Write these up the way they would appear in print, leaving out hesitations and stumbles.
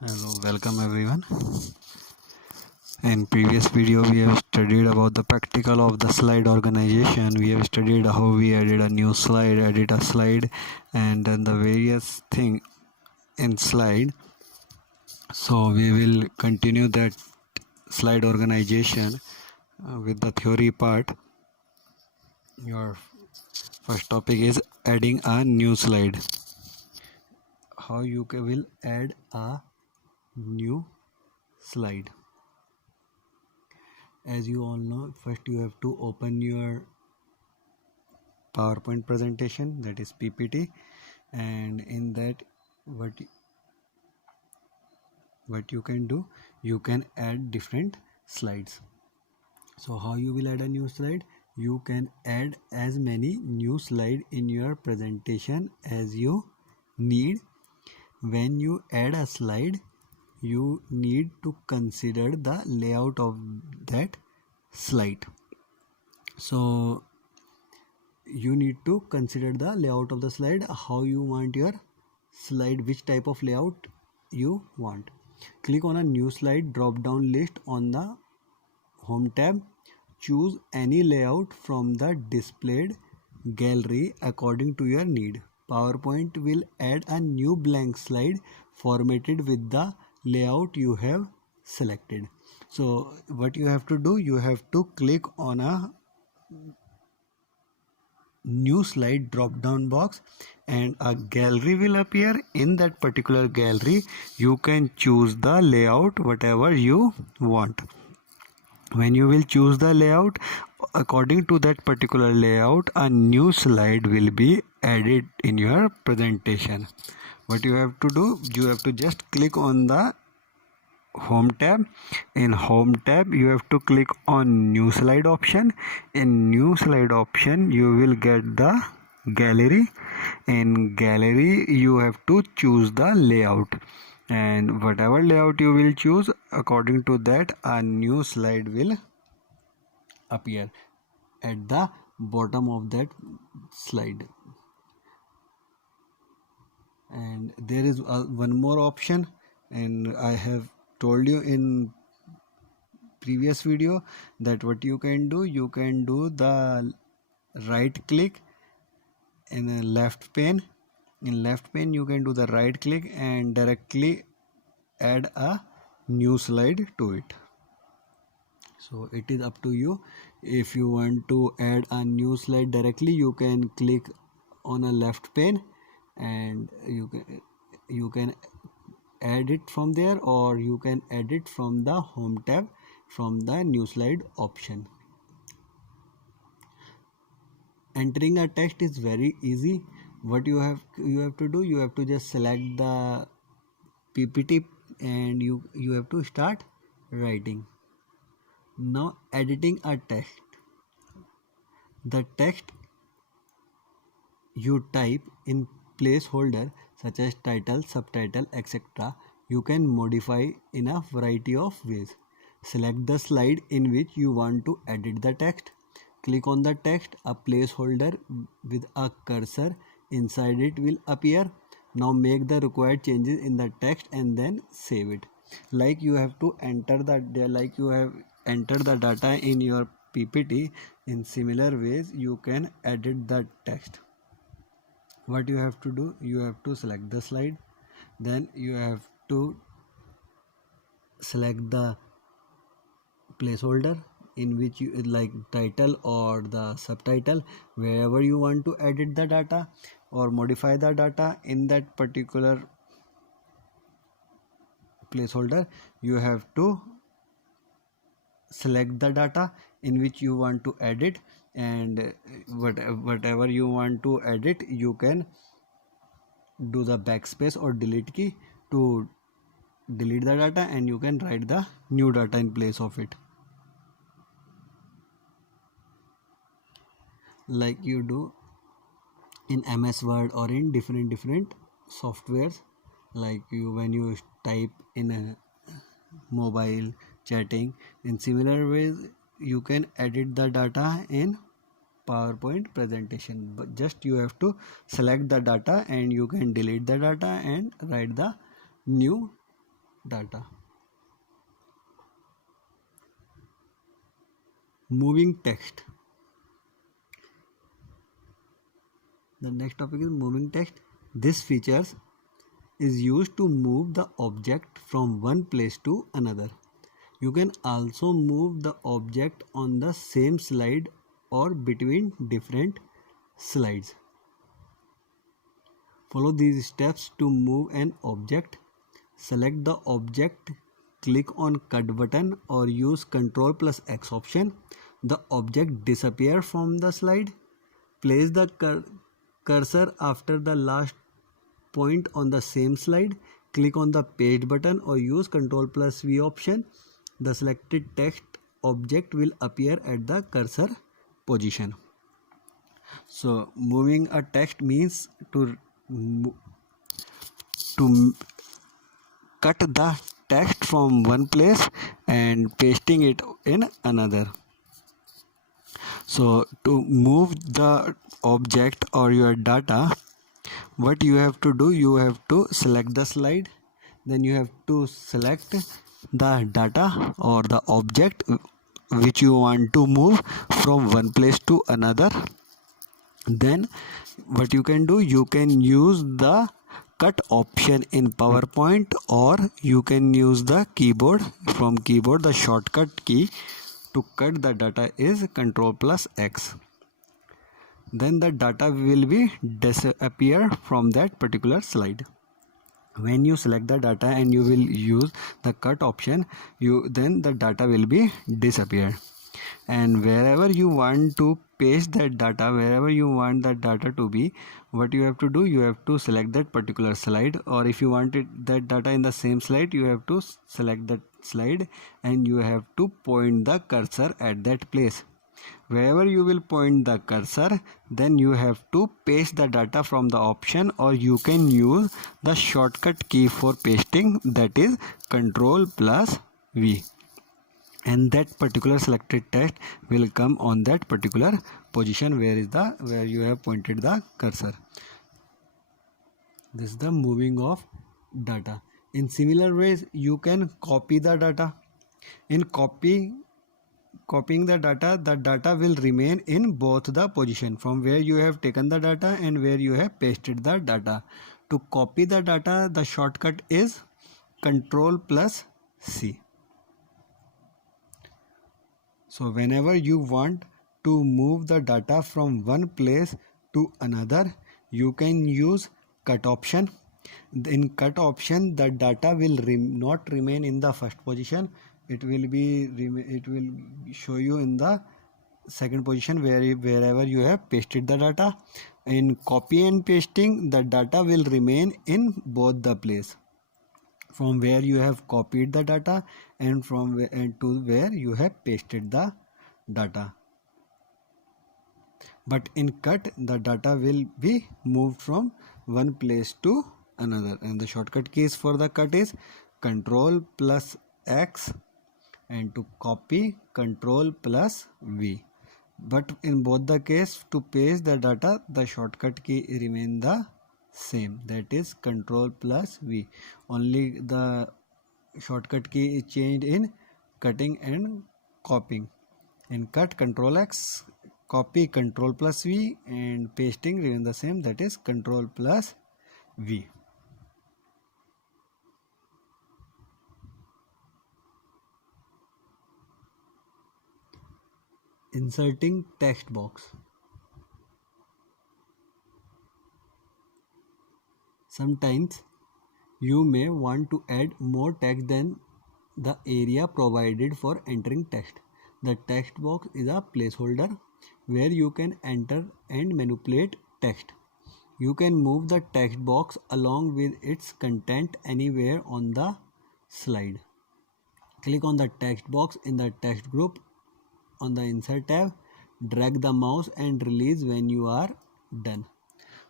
Hello, welcome everyone. In previous video we have studied about the practical of the slide organization. We have studied how we added a new slide, edit a slide, and then the various thing in slide. So we will continue that slide organization with the theory part. Your first topic is adding a new slide. How you will add a new slide. As you all know, first you have to open your PowerPoint presentation, that is PPT, and in that what you can do, you can add different slides. So how you will add a new slide? You can add as many new slide in your presentation as you need. When you add a slide, you need to consider the layout of that slide. So you need to consider the layout of the slide, how you want your slide, which type of layout you want. Click on a new slide drop down list on the home tab. Choose any layout from the displayed gallery according to your need. PowerPoint will add a new blank slide formatted with the layout you have selected. So what you have to do, you have to click on a new slide drop down box and a gallery will appear. In that particular gallery you can choose the layout whatever you want. When you will choose the layout, according to that particular layout, a new slide will be added in your presentation. What you have to do, you have to just click on the home tab. In home tab you have to click on new slide option. In new slide option you will get the gallery. In gallery you have to choose the layout, and whatever layout you will choose, according to that a new slide will appear at the bottom of that slide. And there is one more option, and I have told you in previous video that what you can do, you can do the right click in a left pane. In left pane you can do the right click and directly add a new slide to it. So it is up to you. If you want to add a new slide directly, you can click on a left pane and you can add it from there, or you can add it from the home tab from the new slide option. Entering a text is very easy. What you have to do, you have to just select the PPT and you have to start writing. Now editing a text. The text you type in placeholder such as title, subtitle, etc. you can modify in a variety of ways. Select the slide in which you want to edit the text. Click on the text. A placeholder with a cursor inside it will appear. Now make the required changes in the text and then save it. Like you have to enter the data in your PPT. In similar ways you can edit the text. What you have to do, you have to select the slide, then you have to select the placeholder in which you like title or the subtitle, wherever you want to edit the data or modify the data in that particular placeholder. You have to select the data in which you want to edit, and whatever you want to edit, you can do the backspace or delete key to delete the data, and you can write the new data in place of it, like you do in MS Word or in different softwares. Like when you type in a mobile chatting, in similar ways you can edit the data in PowerPoint presentation, but just you have to select the data and you can delete the data and write the new data. Moving text. The next topic is moving text. This feature is used to move the object from one place to another. You can also move the object on the same slide or between different slides. Follow these steps to move an object. Select the object, click on cut button or use Ctrl plus X option. The object disappears from the slide. Place the cursor after the last point on the same slide. Click on the paste button or use Ctrl plus V option. The selected text object will appear at the cursor position. So moving a text means to cut the text from one place and pasting it in another. So to move the object or your data, what you have to do, you have to select the slide, then you have to select the data or the object which you want to move from one place to another. Then what you can do, you can use the cut option in PowerPoint, or you can use the keyboard. From keyboard, the shortcut key to cut the data is Ctrl plus X. Then the data will be disappear from that particular slide. When you select the data and you will use the cut option, then the data will be disappear. And wherever you want to paste that data, wherever you want that data to be, what you have to do, you have to select that particular slide, or if you want that data in the same slide, you have to select that slide and you have to point the cursor at that place. Wherever you will point the cursor, then you have to paste the data from the option, or you can use the shortcut key for pasting, that is Ctrl plus V, and that particular selected text will come on that particular position where you have pointed the cursor. This is the moving of data. In similar ways, you can copy the data. In copying the data will remain in both the position from where you have taken the data and where you have pasted the data. To copy the data, the shortcut is Ctrl plus C. So whenever you want to move the data from one place to another, you can use cut option. In cut option, the data will not remain in the first position. It will show you in the second position wherever you have pasted the data. In copy and pasting, the data will remain in both the place, from where you have copied the data and from to where you have pasted the data. But in cut, the data will be moved from one place to another, and the shortcut keys for the cut is Ctrl plus X, and to copy Ctrl plus V. But in both the case, to paste the data, the shortcut key remain the same, that is Ctrl plus V. Only the shortcut key is changed in cutting and copying. In cut, Ctrl X, copy Ctrl plus V, and pasting remain the same, that is Ctrl plus V. Inserting text box. Sometimes you may want to add more text than the area provided for entering text. The text box is a placeholder where you can enter and manipulate text. You can move the text box along with its content anywhere on the slide. Click on the text box in the text group on the Insert tab. Drag the mouse and release when you are done.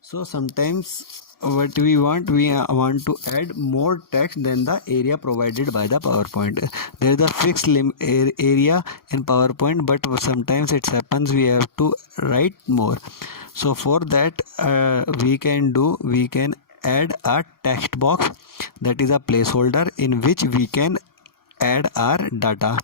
So sometimes what we want to add more text than the area provided by the PowerPoint. There is a fixed area in PowerPoint, but sometimes it happens we have to write more. So for that we can add a text box, that is a placeholder in which we can add our data.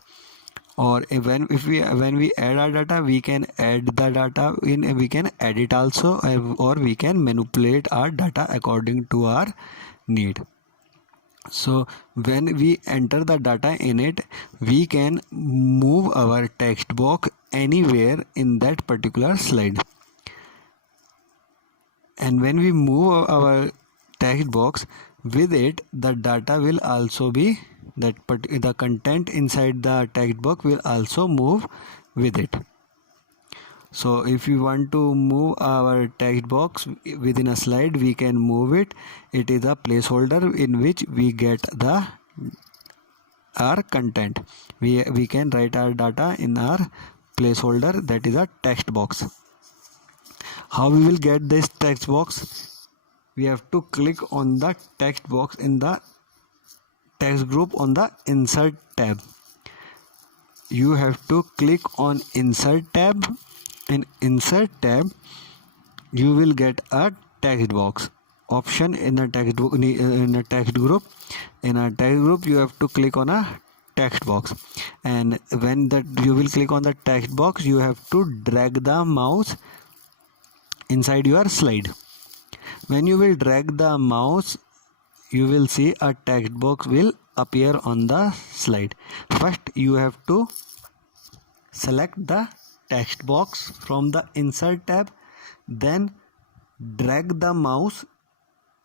Or when we add our data, we can add the data in, we can edit also, or we can manipulate our data according to our need. So when we enter the data in it, we can move our text box anywhere in that particular slide. And when we move our text box, with it the data will also be the content inside the text box will also move with it. So if we want to move our text box within a slide, we can move it. It is a placeholder in which we get the our content. We can write our data in our placeholder, that is a text box. How we will get this text box? We have to click on the text box in the text group on the insert tab. You have to click on insert tab. In insert tab, you will get a text box option in a text group. In a text group, you have to click on a text box, and when that you will click on the text box, you have to drag the mouse inside your slide. When you will drag the mouse, you will see a text box will appear on the slide. First you have to select the text box from the insert tab, then drag the mouse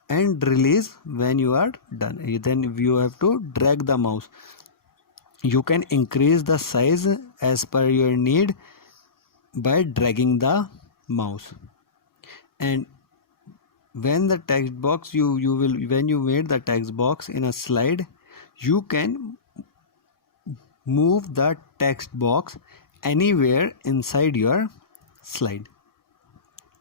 and release. When you are done, then you have to drag the mouse. You can increase the size as per your need by dragging the mouse. And when the text box when you made the text box in a slide, you can move the text box anywhere inside your slide.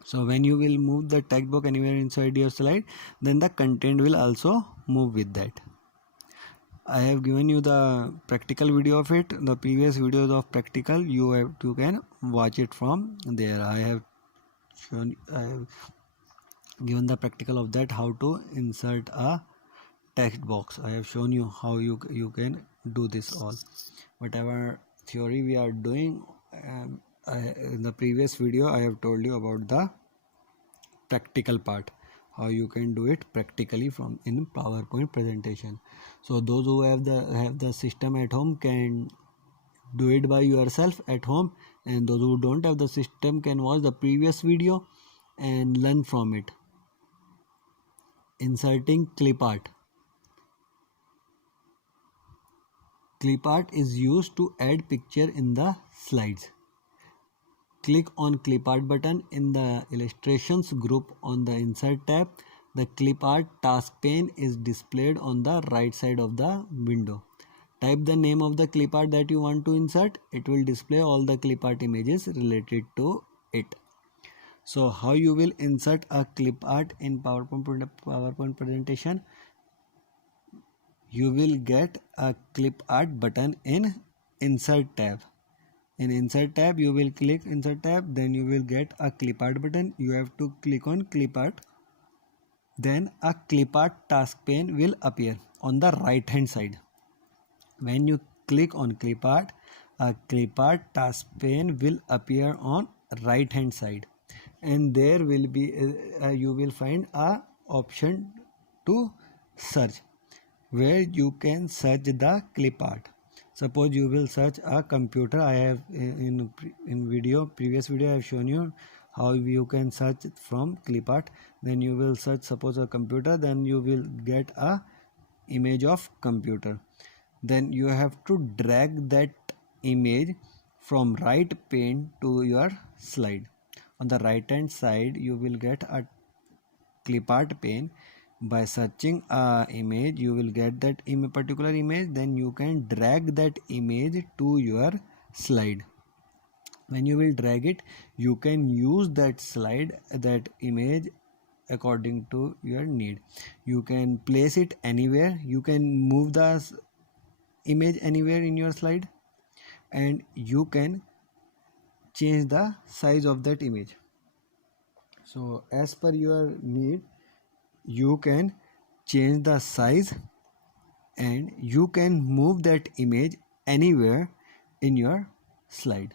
So when you will move the text box anywhere inside your slide, then the content will also move with that. I have given you the practical video of it. The previous videos of practical, you can watch it from there. I have given the practical of that, how to insert a text box. I have shown you how you can do this all. Whatever theory we are doing, in the previous video I have told you about the practical part, how you can do it practically from in PowerPoint presentation. So those who have the system at home can do it by yourself at home, and those who don't have the system can watch the previous video and learn from it. Inserting clip art. Clip art is used to add picture in the slides. Click on clip art button in the illustrations group on the insert tab. The clip art task pane is displayed on the right side of the window. Type the name of the clip art that you want to insert. It will display all the clip art images related to it. So how you will insert a clip art in PowerPoint presentation? You will get a clip art button in insert tab. In insert tab, you will click insert tab, then you will get a clip art button. You have to click on clip art. Then a clip art task pane will appear on the right hand side. When you click on clip art, a clip art task pane will appear on right hand side, and there will be you will find a option to search, where you can search the clip art. Suppose you will search a computer. I have in previous video I have shown you how you can search from clip art. Then you will search suppose a computer, then you will get a image of computer. Then you have to drag that image from right pane to your slide. On the right hand side you will get a clip art pane. By searching a image, you will get that particular image. Then you can drag that image to your slide. When you will drag it, you can use that image according to your need. You can place it anywhere. You can move the image anywhere in your slide, and you can change the size of that image. So as per your need, you can change the size and you can move that image anywhere in your slide.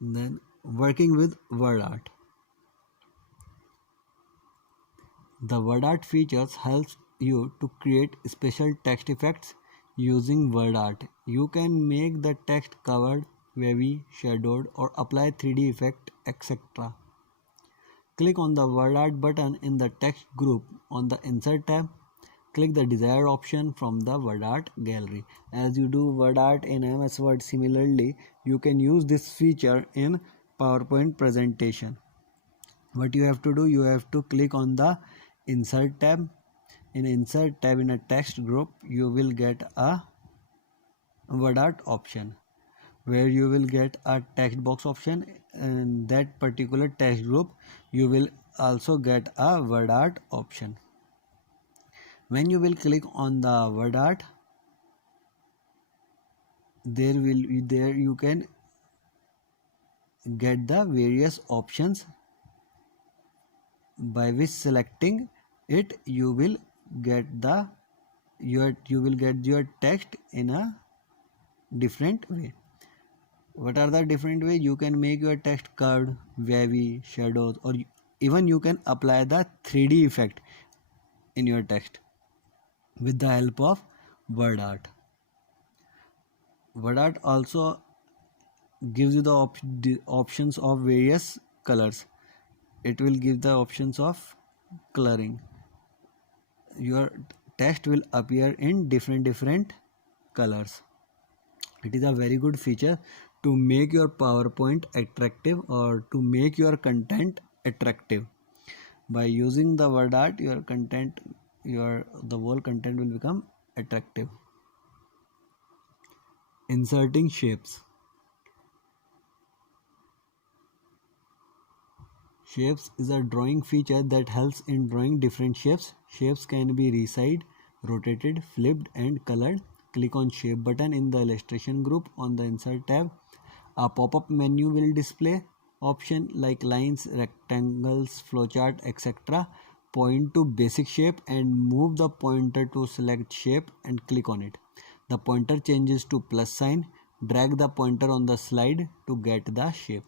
Then working with word art. The word art features helps you to create special text effects using word art. You can make the text covered, wavy, shadowed, or apply 3D effect, etc. Click on the word art button in the text group on the insert tab. Click the desired option from the word art gallery. As you do word art in MS Word, similarly, you can use this feature in PowerPoint presentation. What you have to do, you have to click on the insert tab. In insert tab in a text group, you will get a word art option where you will get a text box option. In that particular text group, you will also get a word art option. When you will click on the word art, there you can get the various options by which selecting it you will get your text in a different way. What are the different way? You can make your text curved, wavy, shadows, or even you can apply the 3D effect in your text with the help of word art. Word art also gives you the options of various colors. It will give the options of coloring. Your text will appear in different colors. It is a very good feature to make your PowerPoint attractive or to make your content attractive. By using the word art, the whole content will become attractive. Inserting shapes. Shapes is a drawing feature that helps in drawing different shapes. Shapes can be resized, rotated, flipped, and colored. Click on shape button in the illustration group on the insert tab. A pop-up menu will display options like lines, rectangles, flowchart, etc. Point to basic shape and move the pointer to select shape and click on it. The pointer changes to plus sign. Drag the pointer on the slide to get the shape.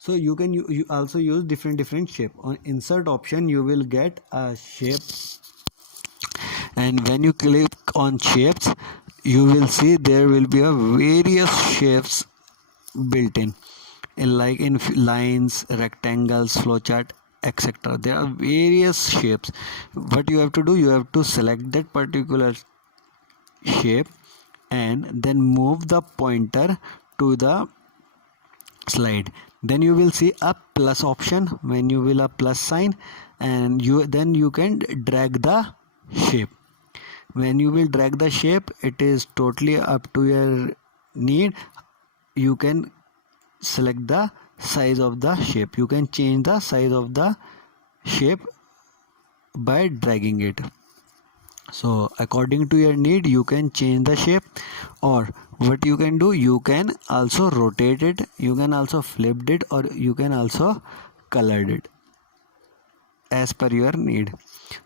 So you can you also use different shape. On insert option you will get a shape, and when you click on shapes you will see there will be a various shapes built in like in lines, rectangles, flowchart, etc. There are various shapes. What you have to do, you have to select that particular shape and then move the pointer to the slide. Then you will see a plus option. When you will a plus sign, and you can drag the shape. When you will drag the shape, it is totally up to your need. You can select the size of the shape. You can change the size of the shape by dragging it. So according to your need you can change the shape, or what you can do, you can also rotate it, you can also flip it, or you can also color it as per your need.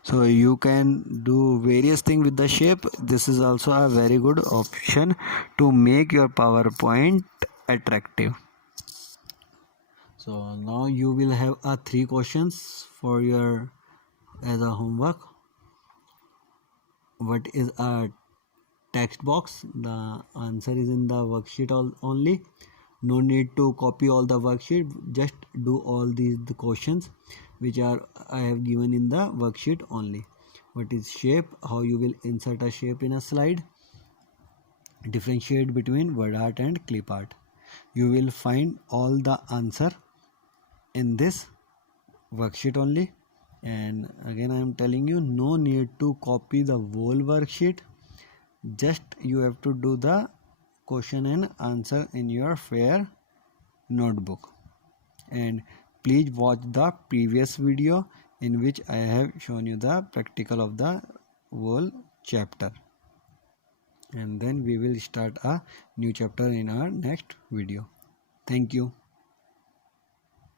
So you can do various things with the shape. This is also a very good option to make your PowerPoint attractive. So now you will have 3 questions for your as a homework. What is a text box? The answer is in the worksheet only. No need to copy all the worksheet, just do all the questions which I have given in the worksheet only. What is shape? How you will insert a shape in a slide. Differentiate between word art and clip art. You will find all the answer in this worksheet only. And again I am telling you, no need to copy the whole worksheet, just you have to do the question and answer in your fair notebook. And please watch the previous video in which I have shown you the practical of the whole chapter. and then we will start a new chapter in our next video. Thank you.